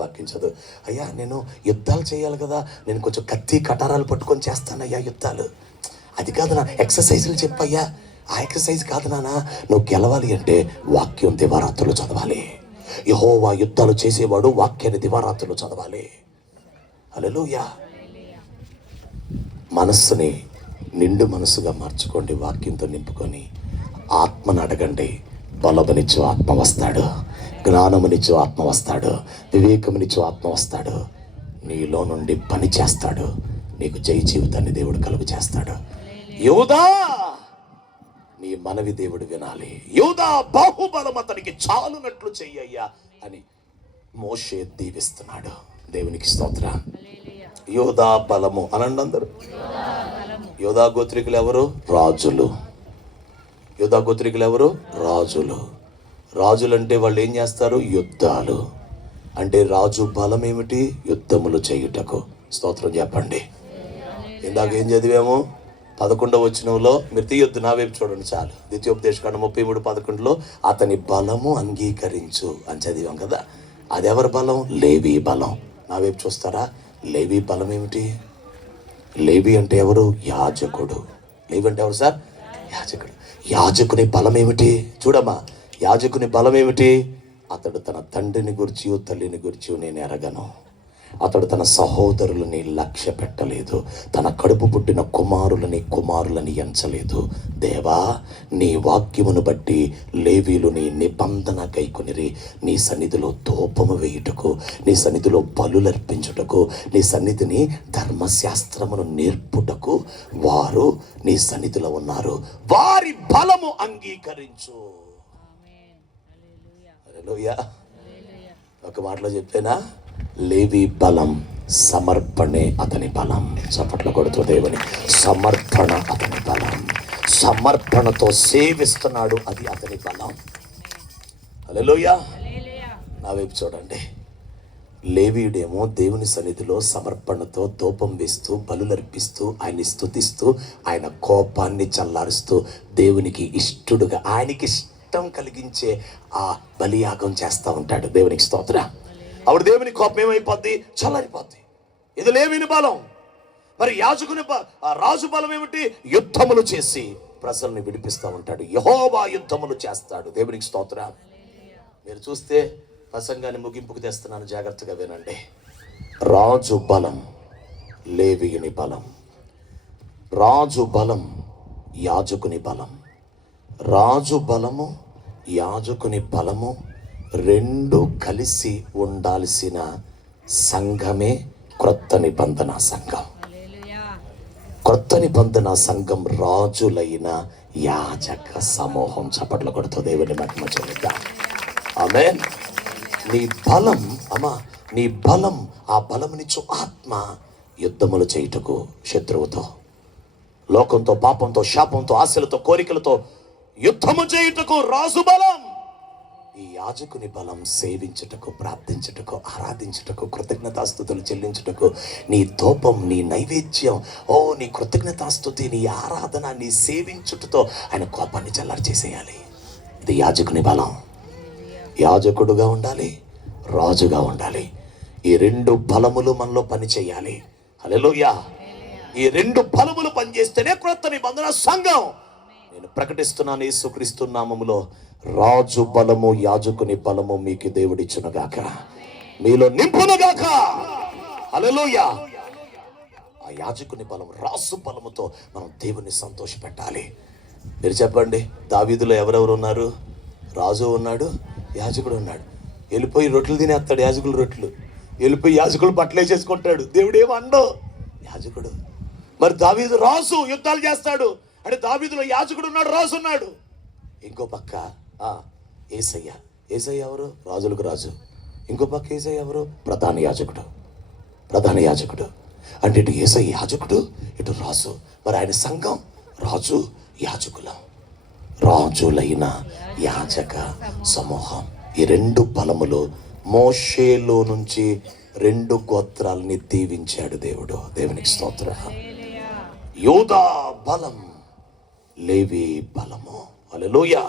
వాక్యించదు. అయ్యా నేను యుద్ధాలు చేయాలి కదా, నేను కొంచెం కత్తి కటారాలు పట్టుకొని చేస్తానయ్యా యుద్ధాలు. అది కాదు నా ఎక్సర్సైజులు చెప్పయ్యా, ఆ ఎక్సర్సైజ్ కాదు నానా. నువ్వు గెలవాలి అంటే వాక్యం దివారాత్రులు చదవాలి. యెహోవా యుద్ధాలు చేసేవాడు వాక్యాన్ని దివారాత్రులు చదవాలి. హల్లెలూయా. మనస్సుని నిండు మనసుగా మార్చుకోండి, వాక్యంతో నింపుకొని ఆత్మను అడగండి, బలపనిచ్చు ఆత్మ వస్తాడు. జ్ఞానమునిచ్చు ఆత్మ వస్తాడు, వివేకమునిచ్చు ఆత్మ వస్తాడు, నీలో నుండి పని చేస్తాడు, నీకు జయ జీవితాన్ని దేవుడు కలుగు చేస్తాడు. యూదా, నీ మనవి దేవుడు వినాలి. యూదా, బాహుబలం అతనికి చాలునట్లు చెయ్యయ్యా అని మోషే దీవిస్తున్నాడు. దేవునికి స్తోత్రం. యూదా బలము అనండి అందరూ. యూదా గోత్రికులు ఎవరు? రాజులు. యూదా గోత్రికులు ఎవరు? రాజులు. రాజులు అంటే వాళ్ళు ఏం చేస్తారు? యుద్ధాలు. అంటే రాజు బలం ఏమిటి? యుద్ధములు చేయుటకు. స్తోత్రం చెప్పండి. ఇందాక ఏం చదివాము? 11వ వచనంలో, మీరు తీయొద్దు, నా వైపు చూడండి చాలు. ద్వితీయోపదేశకాండం 33:11 అతని బలము అంగీకరించు అని చదివాం కదా. అది ఎవరి బలం? లేవీ బలం. నా వైపు చూస్తారా? లేవీ బలం ఏమిటి? లేవీ అంటే ఎవరు? యాజకుడు. లేవీ అంటే ఎవరు సార్? యాజకుడు. యాజకుని బలం ఏమిటి? చూడమ్మా, యాజకుని బలం ఏమిటి? అతడు తన తండ్రిని గురించి తల్లిని గురించి నేను ఎరగను. అతడు తన సహోదరులని లక్ష్య పెట్టలేదు. తన కడుపు పుట్టిన కుమారులని ఎంచలేదు. దేవా, నీ వాక్యమును బట్టి లేవీలు నీ నిబంధన గైకొనిరి. నీ సన్నిధిలో ధూపము వేయుటకు, నీ సన్నిధిలో బలులర్పించుటకు, నీ సన్నిధిని ధర్మశాస్త్రమును నేర్పుటకు వారు నీ సన్నిధిలో ఉన్నారు. వారి బలము అంగీకరించు. హల్లెలూయా. ఒక మాటలో చెప్పేనా? లేవి బలం సమర్పణే అతని బలం. చప్పట్లు కొడుతూ దేవుని సమర్పణ అతని బలం. సమర్పణతో సేవిస్తున్నాడు, అది అతని బలం. హల్లెలూయా. నా వైపు చూడండి. లేవీయుడేమో దేవుని సన్నిధిలో సమర్పణతో ధూపం వేస్తూ బలులర్పిస్తూ ఆయన్ని స్తుతిస్తూ ఆయన కోపాన్ని చల్లారుస్తూ దేవునికి ఇష్టడుగా ఆయనకి ఇష్టం కలిగించే ఆ బలియాగం చేస్తూ ఉంటాడు. దేవునికి స్తోత్రం. అప్పుడు దేవుని కోపం ఏమైపోద్ది? చల్లారిపోద్ది. ఇది లేవిని బలం. మరి యాజకుని రాజు బలం ఏమిటి? యుద్ధములు చేసి ప్రజల్ని విడిపిస్తూ ఉంటాడు. యెహోవా యుద్ధములు చేస్తాడు. దేవునికి స్తోత్రం. మీరు చూస్తే ప్రసంగాన్ని ముగింపుకు తెస్తున్నాను, జాగ్రత్తగా వినండి. రాజు బలం, లేవీయుని బలం. రాజు బలం, యాజకుని బలం. రాజు బలము, యాజకుని బలము రెండు కలిసి ఉండాల్సిన సంఘమే క్రొత్త నిబంధన సంఘం. క్రొత్త నిబంధన సంఘం రాజులైన యాజక సమూహం. చప్పట్లు కొడుతూ దేవుని మహిమ చెల్లిద్దాం. ఆమేన్. నీ బలం అమ్మా, నీ బలం, ఆ బలమునిచ్చు ఆత్మ యుద్ధములు చేయుటకు శత్రువుతో, లోకంతో, పాపంతో, శాపంతో, ఆశలతో, కోరికలతో యుద్ధము చేయుటకు రాజు బలం. ఈ యాజకుని బలం సేవించుటకు, ప్రార్థించుటకు, ఆరాధించుటకు, కృతజ్ఞతాస్తుతులు చెల్లించుటకు. నీ ధూపం, నీ నైవేద్యం, నీ కృతజ్ఞతాస్తుతి, నీ ఆరాధన, నీ సేవించుటతో ఆయన కోపాన్ని చల్లారి చేసేయాలి. ఇది యాజకుని బలం. యాజకుడుగా ఉండాలి, రాజుగా ఉండాలి. ఈ రెండు బలములు మనలో పని చేయాలి. హల్లెలూయా. ఈ రెండు బలములు పనిచేస్తేనే క్రొత్త నిబంధన సంఘం. నేను ప్రకటిస్తున్నాను యేసుక్రీస్తు నామములో, రాజు బలము, యాజకుని బలము మీకు దేవుడిచ్చునుగాక, మీలో నింపునుగాక. హల్లెలూయా. ఆ యాజకుని బలం, రాజు బలముతో మనం దేవుని సంతోష పెట్టాలి. మీరు చెప్పండి, దావీదులో ఎవరెవరు ఉన్నారు? రాజు ఉన్నాడు, యాజకుడు ఉన్నాడు. వెళ్ళిపోయి రొట్టెలు తినేస్తాడు, యాజకులు రొట్టెలు. వెళ్ళిపోయి యాజకులు బట్టలు వేసేసుకుంటాడు. దేవుడు ఏమన్నాడు? యాజకుడు. మరి దావీదు రాజు, యుద్ధాలు చేస్తాడు. అంటే దావీదులో యాజకుడు ఉన్నాడు, రాజు ఉన్నాడు. ఇంకో పక్క యేసయ్య. యేసయ్య ఎవరు? రాజులకు రాజు. ఇంకో పక్క యేసయ్య ఎవరు? ప్రధాన యాజకుడు. ప్రధాన యాజకుడు అంటే ఇటు యేసయ్య యాజకుడు, ఇటు రాజు. మరి ఆయన సంఘం రాజు, యాజకులం, రాజులైన యాజక సమూహం. ఈ రెండు బలములు మోషేలో నుంచి రెండు గోత్రాలని దీవించాడు దేవుడు. దేవునికి స్తోత్రం. యూదా బలం, లేవి బలము. హల్లెలూయా.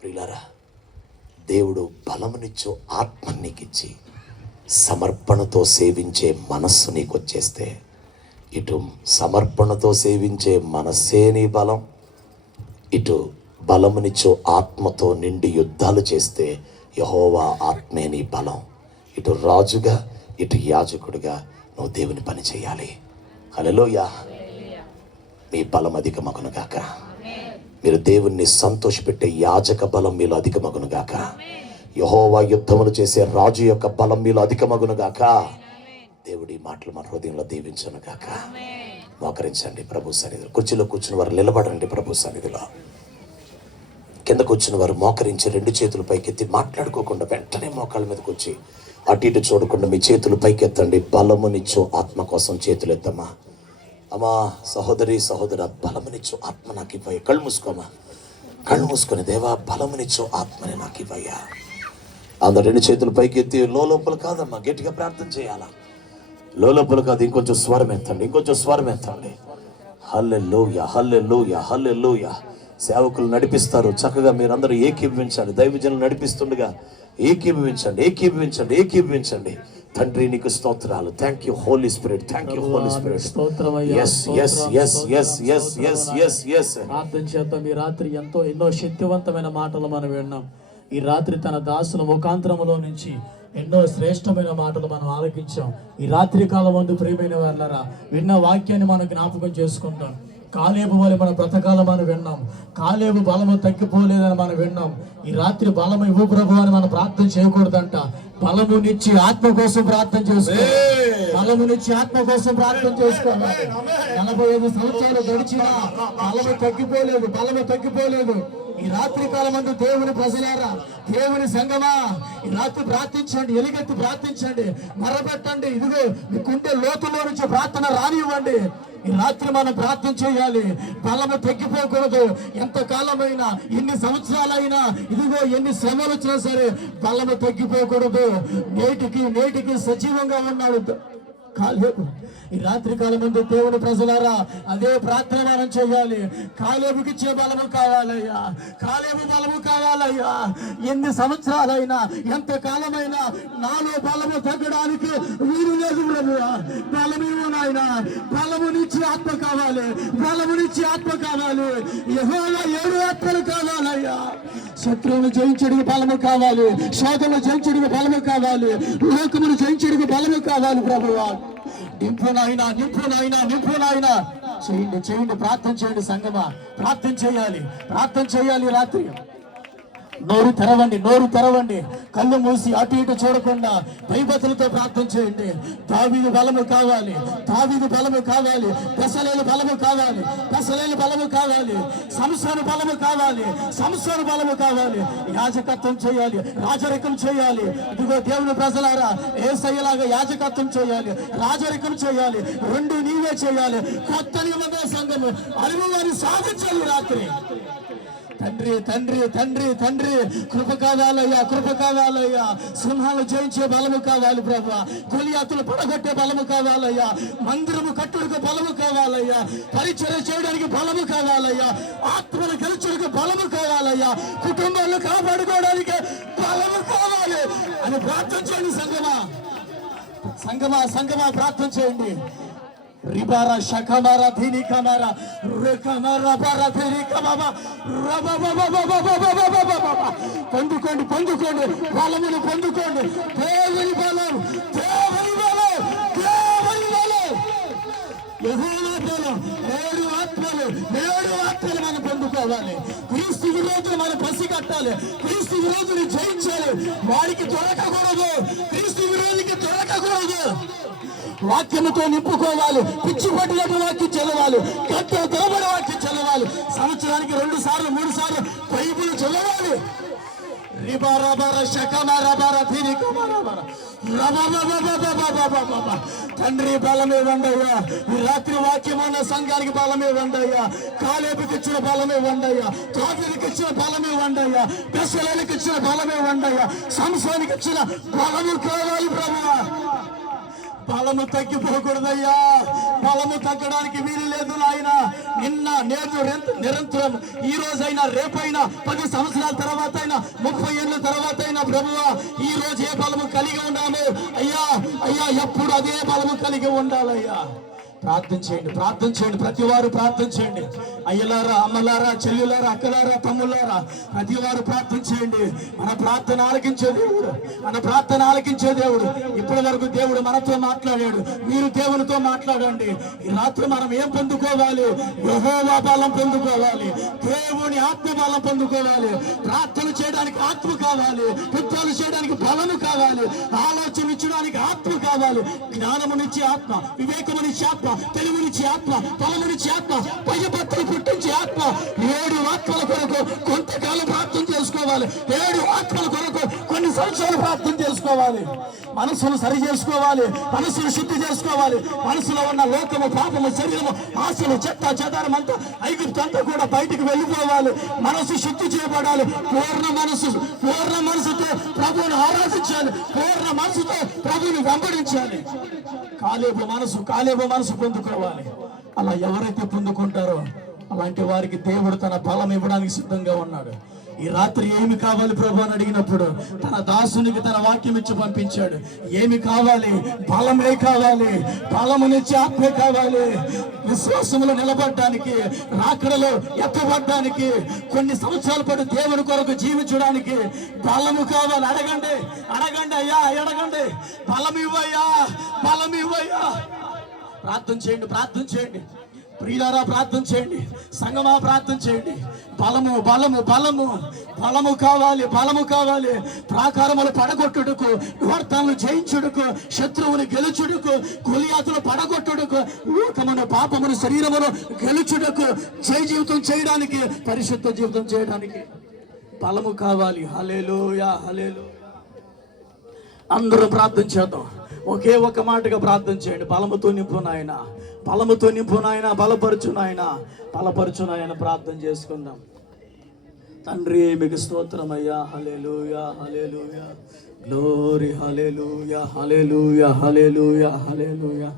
ప్రియులారా, దేవుడు బలమునిచ్చు ఆత్మ నీకిచ్చి సమర్పణతో సేవించే మనస్సు నీకు వచ్చేస్తే, ఇటు సమర్పణతో సేవించే మనస్సే నీ బలం, ఇటు బలమునిచ్చు ఆత్మతో నిండి యుద్ధాలు చేస్తే యెహోవా ఆత్మే నీ బలం. ఇటు రాజుగా, ఇటు యాజకుడిగా నువ్వు దేవుని పని చేయాలి. హల్లెలూయా. మీ బలం అధికమగునుగాక. మీరు దేవుణ్ణి సంతోషపెట్టే యాజక బలం మీలో అధికమగునుగాక. యెహోవా యుద్ధములు చేసే రాజు యొక్క బలం మీలో అధికమగును గాక. దేవుడి మాటలు మన హృదయంలో దీవించును గాక. మోకరించండి ప్రభు సన్నిధిలో. కుర్చీలో కూర్చుని వారు నిలబడండి ప్రభు సన్నిధిలో. కింద కూర్చుని వారు మోకరించి 2 చేతులు పైకెత్తి మాట్లాడుకోకుండా వెంటనే మోకాళ్ళ మీదకి వచ్చి అటు ఇటు చూడకుండా మీ చేతులు పైకెత్తండి. బలమునిచ్చు ఆత్మ కోసం చేతులు ఎత్తమ్మా. అమ్మా సహోదరి సహోదర, బలమునిచ్చు ఆత్మ నాకు ఇవ్వయ్యా. కళ్ళు మూసుకోమా, కళ్ళు మూసుకొని దేవా బలమునిచ్చు ఆత్మని నాకు ఇవ్వయ్యా. అందరు 2 చేతులు పైకెత్తి లోపల కాదమ్మా, గట్టిగా ప్రార్థన చేయాలా. లోపల కాదు, ఇంకొంచెం స్వరం ఎత్తండి, ఇంకొంచెం స్వరం ఎత్తండి. హల్లెలూయా హల్లెలూయా హల్లెలూయా. సేవకులు నడిపిస్తారు చక్కగా, మీరందరూ ఏకీభవించండి. దైవజనులు నడిపిస్తుండగా ఏకీభవించండి, ఏకీభవించండి, ఏకీభవించండి. తండ్రి నీకు స్తోత్రాలు. Thank you Holy Spirit, thank you Holy Spirit. ప్రార్థన చేద్దాం. ఈ రాత్రి ఎన్నో శక్తివంతమైన మాటలు మనం విన్నాం. ఈ రాత్రి తన దాసుల ముఖాంతరములో నుంచి ఎన్నో శ్రేష్టమైన మాటలు మనం ఆలకించాం. ఈ రాత్రి కాలం ముందు ప్రియమైన వాళ్ళరా, విన్న వాక్యాన్ని మనం జ్ఞాపకం చేసుకుంటాం. కాలేబు వలె మన బ్రతకాల మనం విన్నాం. కాలేబు బలము తగ్గిపోలేదని మనం విన్నాం. ఈ రాత్రి బలము ఇవ్వు ప్రభు అని మనం ప్రార్థన చేయకూడదంట. బలమునిచ్చి ఆత్మ కోసం ప్రార్థన చేసుకో. బలమునిచ్చి ఆత్మ కోసం ప్రార్థన చేసుకోవాలి. 45 సంవత్సరాలు గడిచినా బలము తగ్గిపోలేదు, బలము తగ్గిపోలేదు. ఈ రాత్రి కాలమందు దేవుని ప్రజలారా, దేవుని సంగమా, ఈ రాత్రి ప్రార్థించండి, ఎలుగెత్తి ప్రార్థించండి, మరపెట్టండి. ఇదిగో మీకుంటే లోతులో నుంచి ప్రార్థన రానివ్వండి. ఈ రాత్రి మనం ప్రార్థన చేయాలి. బలము తగ్గిపోకూడదు. ఎంత కాలమైనా, ఎన్ని సంవత్సరాలైనా, ఇదిగో ఎన్ని శ్రమలు వచ్చినా సరే బలము తగ్గిపోకూడదు. నేటికి సజీవంగా ఉన్నాడు కాలేబు. ఈ రాత్రి కాలం ముందు దేవుని ప్రజలారా, అదే ప్రార్థన మనం చేయాలి. కాలేబుకి ఇచ్చే బలము కావాలయ్యా, కాలేబు బలము కావాలయ్యా. ఎన్ని సంవత్సరాలైనా, ఎంత కాలమైనా నాలో బలము తగ్గడానికి వీలు లేదు ప్రభువా. బలమేమో నాయన, బలమునిచ్చి ఆత్మ కావాలి, బలమునిచ్చి ఆత్మ కావాలి. యెహోవా 7 ఆత్మలు కావాలయ్యా. శత్రువును జయించడానికి బలము కావాలి, శోధనలు జయించడానికి బలము కావాలి, లోకమును జయించడానికి బలము కావాలి ప్రభువా. నింపు నాయనా, నింపు నాయనా, నింపు నాయనా. చేయండి, ప్రార్థన చేయండి సంగమా, ప్రార్థన చేయాలి. రాత్రి నోరు తెరవండి, కళ్ళు మూసి అటు ఇటు చూడకుండా భయభక్తులతో ప్రార్థన చేయండి. దావీదు బలము కావాలి, బెసలేలు బలము కావాలి, సంసోను బలము కావాలి. యాజకత్వం చేయాలి, రాజరికం చేయాలి. ఇదిగో దేవుని ప్రజలారా, యేసయ్యలాగా యాజకత్వం చేయాలి, రాజరికం చేయాలి. 2 నీవే చేయాలి. కొత్త నిబంధన సంఘము అనుభవాన్ని సాధించాలి. రాత్రి తండ్రి కృప కావాలయ్యా. సింహాలు జయించే బలము కావాలి ప్రభువా. గొలియాతులు పడగొట్టే బలము కావాలయ్యా. మందిరము కట్టుడికి బలము కావాలయ్యా. పరిచర్య చేయడానికి బలము కావాలయ్యా. ఆత్మను గెలుచుడికి బలము కావాలయ్యా. కుటుంబాలను కాపాడుకోవడానికి బలము కావాలి అని ప్రార్థన చేయండి సంగమా ప్రార్థన చేయండి. రిబారా షకమారా ధీని కమారా రేకమారా బారా ధీని కమాబా రబబబబబబబబబబబ. పొందుకోండి, బలమును పొందుకోండి. దేవుని బలం, యెహోవా బలం. 7 ఆత్మలు మనం పొందుకోవాలి. క్రీస్తు విరోధులు మనం పసిగట్టాలి. క్రీస్తు విరోధులు జయించాలి. వాడికి దొరకకూడదు, క్రీస్తు విరోధికి దొరకకూడదు. వాక్యముతో నింపుకోవాలి. పిచ్చి పట్టినట్టు వాక్యం చదవాలి, గంటలు తరబడి వాక్యం చదవాలి. సంవత్సరానికి 2 సార్లు 3 సార్లు బైబిల్ చదవాలి. తండ్రి బలమే వండయ్యా. ఈ రాత్రి వాక్యమైన సంఘానికి బలమే వండయ్యా. కాలేబుకి ఇచ్చిన బలమే వండయ్యా. దావీదుకి ఇచ్చిన బలమే వండయ్యా. బెసలేలుకి ఇచ్చిన బలమే వండయ్యా. సంసోనుకి ఇచ్చిన బలము కావాలి ప్రభువా. బలము తగ్గిపోకూడదయ్యా. బలము తగ్గడానికి వీలు లేదు నాయన. నిన్న నేడు నిరంతరం, ఈ రోజైనా రేపైనా 10 సంవత్సరాల తర్వాత అయినా 30 ఏళ్ళ తర్వాత అయినా ప్రభువా, ఈ రోజు ఏ బలము కలిగి ఉన్నాము అయ్యా, ఎప్పుడు అదే బలము కలిగి ఉండాలయ్యా. ప్రార్థన చేయండి. ప్రతి వారు ప్రార్థన చేయండి. అయ్యలారా, అమ్మలారా, చెల్లులారా, అక్కలారా, తమ్ములారా, ప్రతి వారు ప్రార్థన చేయండి. మన ప్రార్థన ఆలకించే దేవుడు. ఇప్పటి వరకు దేవుడు మనతో మాట్లాడాడు. మీరు దేవునితో మాట్లాడండి. ఈ రాత్రి మనం ఏం పొందుకోవాలి? యెహోవా బలం పొందుకోవాలి, దేవుని ఆత్మ బలం పొందుకోవాలి. ప్రార్థన చేయడానికి ఆత్మ కావాలి, యుద్ధాలు చేయడానికి బలము కావాలి, ఆలోచన ఇచ్చడానికి ఆత్మ కావాలి, జ్ఞానమునిచ్చే ఆత్మ, వివేకమునిచ్చే ఆత్మ, తెలివినిచ్చే ఆత్మ, బలమునిచ్చే ఆత్మ, భయభక్తులు పుట్టించే ఆత్మ. 7 ఆత్మల కొరకు కొంతకాలం ప్రార్థన చేసుకోవాలి. 7 ఆత్మల కొరకు కొన్ని సంవత్సరాలు ప్రార్థన చేసుకోవాలి. మనసును సరి చేసుకోవాలి, మనసును శుద్ధి చేసుకోవాలి. మనసులో ఉన్న లోకము, పాపము, శరీరము, ఆశలు, చెత్త చెదారం అంతా, ఐగుప్తు అంతా కూడా బయటికి వెళ్ళిపోవాలి. మనసు శుద్ధి చేయబడాలి. పూర్ణ మనసుతో ప్రభువుని ఆరాధించాలి. పూర్ణ మనసుతో ప్రభువుని వెంబడించాలి. కాలేబు మనసు పొందుకోవాలి. అలా ఎవరైతే పొందుకుంటారో అలాంటి వారికి దేవుడు తన బలం ఇవ్వడానికి సిద్ధంగా ఉన్నాడు. ఈ రాత్రి ఏమి కావాలి ప్రభు అని అడిగినప్పుడు తన దాసునికి తన వాక్యం ఇచ్చి పంపించాడు. ఏమి కావాలి? బలమే కావాలి, బలమునిచ్చే ఆత్మే కావాలి. విశ్వాసంలో నిలబడడానికి, రాకడలో ఎత్తబడడానికి, కొన్ని సంవత్సరాల పాటు దేవుని కొరకు జీవించడానికి బలము కావాలి. అడగండి అయ్యా, అడగండి. బలం ఇవ్వయ్యా. ప్రార్థన చేయండి ప్రియులారా, ప్రార్థన చేయండి. సంగమా, ప్రార్థన చేయండి. బలము కావాలి. ప్రాకారములు పడగొట్టుటకు, వార్తలను జయించుటకు, శత్రువుని గెలుచుటకు, గొలియాతులు పడగొట్టుటకు, లోకమును, పాపమును, శరీరమును గెలుచుటకు, జయ జీవితం చేయడానికి, పరిశుద్ధ జీవితం చేయడానికి బలము కావాలి. హల్లెలూయా, హల్లెలూయా. అందరూ ప్రార్థన చేద్దాం. ఒకే ఒక మాటగా ప్రార్థన చేయండి. బలముతో నింపు నాయన, బలపరచు నాయన. ప్రార్థన చేసుకుందాం. తండ్రి మీకు స్తోత్రమయ్యా. హల్లెలూయా, హల్లెలూయా, గ్లోరీ, హల్లెలూయా, హల్లెలూయా, హల్లెలూయా, హల్లెలూయా.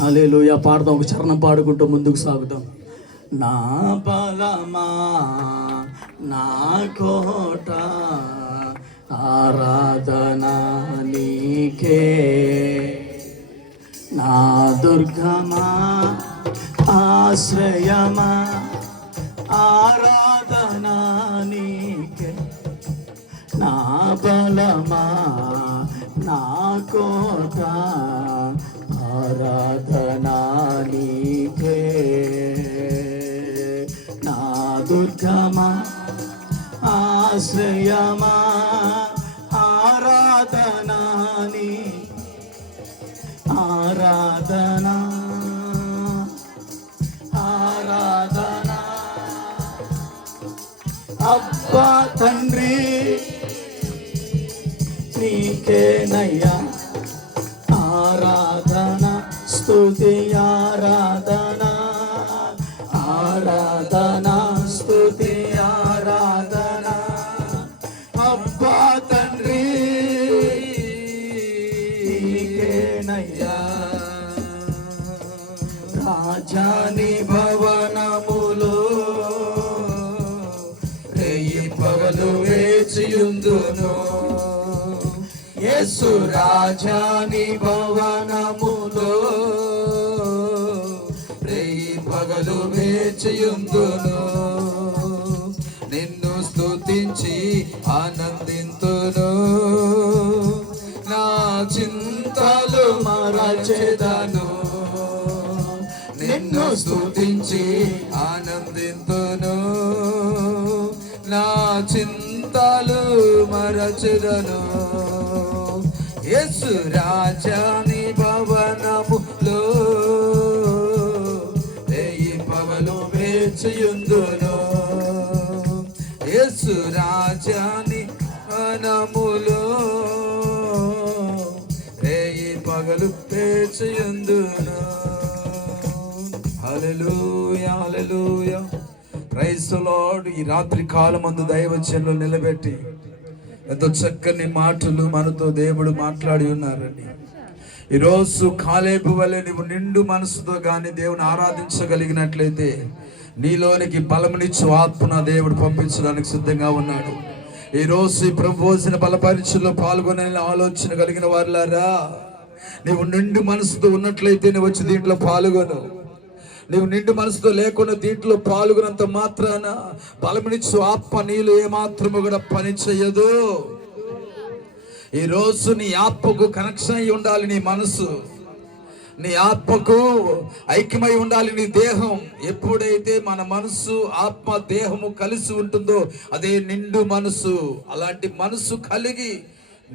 హల్లెలూయా పాడదాం. ఒక చరణం పాడుకుంటూ ముందుకు సాగుదాం. నా బలమా, నా కోట, ఆరాధనా నీకే. నా దుర్గమా, ఆశ్రయమా, ఆరాధనా నీకే. నా బలమా, నా కోట, ఆరాధనా నీకే. నా దుర్గమా, ఆశ్రయమా, ఆరాధనా నీ, ఆరాధనా, అబ్బా తండ్రి నీకేనయ్యా ఆరాధన, స్తుతి, ఆరాధనా, స్తుతి, ఆరాధనా. అబ్బా తండ్రి నీకేనయ్యా. రాజాని భవనములో రేయి పగలు వేచియుందును. యేసు రాజాని భవనములో రేయి పగలు వేచియుందును. నిన్ను స్తుతించి ఆనందింతును. నా చింతలు మరచెదను. నిన్ను స్తుతించి ఆనందింతును. నా చింతలు మరచెదను. యేసు రాజాని భవనములో రేయి పగలు వేచియుందును. యేసు రాజాని భవనములో రేయి పగలు వేచియుందును. Hallelujah, hallelujah. Praise the Lord. ఈ రాత్రి కాలమందు దైవజనులు నిలబెట్టి ఎంతో చక్కని మాటలు మనతో దేవుడు మాట్లాడి ఉన్నారండి. ఈరోజు కాలేబు వలె నువ్వు నిండు మనసుతో కానీ దేవుని ఆరాధించగలిగినట్లయితే నీలోనికి బలమునిచ్చు ఆత్మన దేవుడు పంపించడానికి సిద్ధంగా ఉన్నాడు. ఈరోజు ఈ ప్రభువోసిన బలపరీక్షలో పాల్గొనే ఆలోచన కలిగిన వారులారా, నువ్వు నిండు మనసుతో ఉన్నట్లయితే నువ్వు వచ్చి దీంట్లో పాల్గొను. నువ్వు నిండు మనసుతో లేకుండా దీంట్లో పాల్గొనంత మాత్రాన బలమునిచ్చు ఆత్మ నీళ్ళు ఏమాత్రము కూడా పని చెయ్యదు. ఈరోజు నీ ఆత్మకు కనెక్షన్ అయి ఉండాలి. నీ మనసు నీ ఆత్మకు ఐక్యమై ఉండాలి. నీ దేహం ఎప్పుడైతే మన మనసు ఆత్మ దేహము కలిసి ఉంటుందో అదే నిండు మనసు. అలాంటి మనసు కలిగి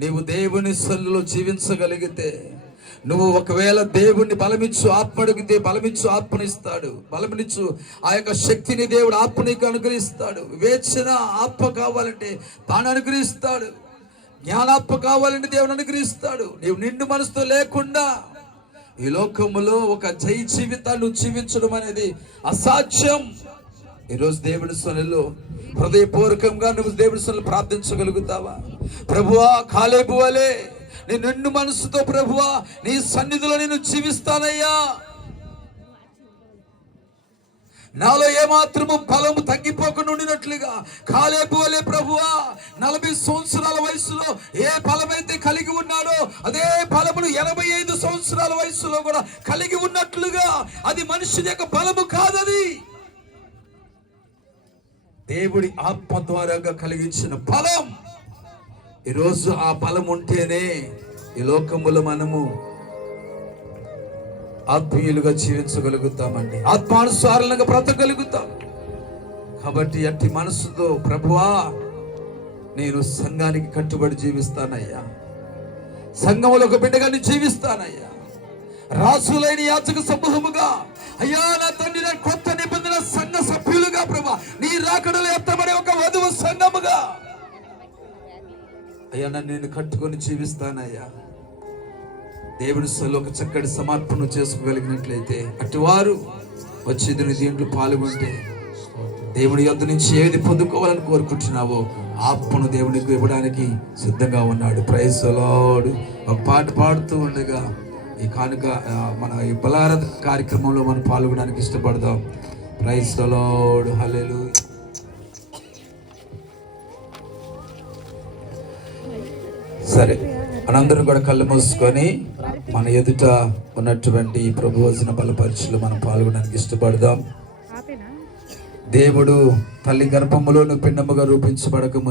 నీవు దేవుని సన్నిధిలో జీవించగలిగితే, నువ్వు ఒకవేళ దేవుణ్ణి బలమిచ్చు ఆత్మ అడిగితే బలమిచ్చు ఆత్మనిస్తాడు. బలమిచ్చు ఆ యొక్క శక్తిని దేవుడు ఆత్మనికి అనుగ్రహిస్తాడు. వివేచన ఆత్మ కావాలంటే తాను అనుగ్రహిస్తాడు. జ్ఞానాత్మ కావాలంటే దేవుని అనుగ్రహిస్తాడు. నీవు నిండు మనసుతో లేకుండా ఈ లోకములో ఒక జై జీవితాన్ని జీవించడం అనేది అసాధ్యం. ఈరోజు దేవుడి సన్నిధిలో హృదయపూర్వకంగా నువ్వు దేవుడి సన్నిధిలో ప్రార్థించగలుగుతావా? ప్రభువా, కాలేబు వలె నేను నిండు మనసుతో ప్రభువా నీ సన్నిధిలో నేను జీవిస్తానయ్యా. నాలో ఏమాత్రము బలము తగ్గిపోకుండా ఉండినట్లుగా కాలేబు వలె ప్రభువా 40 సంవత్సరాల వయసులో ఏ బలమైతే కలిగి ఉన్నాడో అదే బలమును 85 సంవత్సరాల వయసులో కూడా కలిగి ఉన్నట్లుగా, అది మనుషుని యొక్క బలము కాదది దేవుడి ఆత్మ ద్వారాగా కలిగించిన బలం. ఈరోజు ఆ బలం ఉంటేనే ఈ లోకములో మనము ఆత్మీయులుగా జీవించగలుగుతామండి, ఆత్మానుసారంగా బ్రతకగలుగుతాం. కాబట్టి అట్టి మనసుతో ప్రభువా నేను సంఘానికి కట్టుబడి జీవిస్తానయ్యా, సంఘములో ఒక బిడ్డగా నేను జీవిస్తానయ్యా, రాసులైన యాజక సమూహముగా అయ్యా నా తండ్రి నా కొత్త నిబంధన సంఘ సభ్యులుగా ప్రభా నీ రాకడలో ఎత్తబడే ఒక వధువు సంఘముగా అయ్యా నన్ను నేను కట్టుకొని జీవిస్తానయ్యా. దేవుని సన్నిధిలో ఒక చక్కటి సమర్పణ చేసుకోగలిగినట్లయితే అటువారు వచ్చి దీంట్లో పాల్గొంటే దేవుని యొద్ద నుంచి ఏది పొందుకోవాలని కోరుకుంటున్నావో ఆత్మను దేవునికి ఇవ్వడానికి సిద్ధంగా ఉన్నాడు. Praise the Lord. ఒక పాట పాడుతూ ఉండగా ఈ కానుక మన ఈ బలార కార్యక్రమంలో మనం పాల్గొనడానికి ఇష్టపడదాం. Praise the Lord. హల్లెలూయా. సరే, మనందరం కూడా కళ్ళు మూసుకొని మన ఎదుట ఉన్నటువంటి ప్రభు వచన బలపరీక్షలో మనం పాల్గొనడానికి ఇష్టపడదాం. దేవుడు తల్లి గర్భములోను పిండముగా రూపించబడక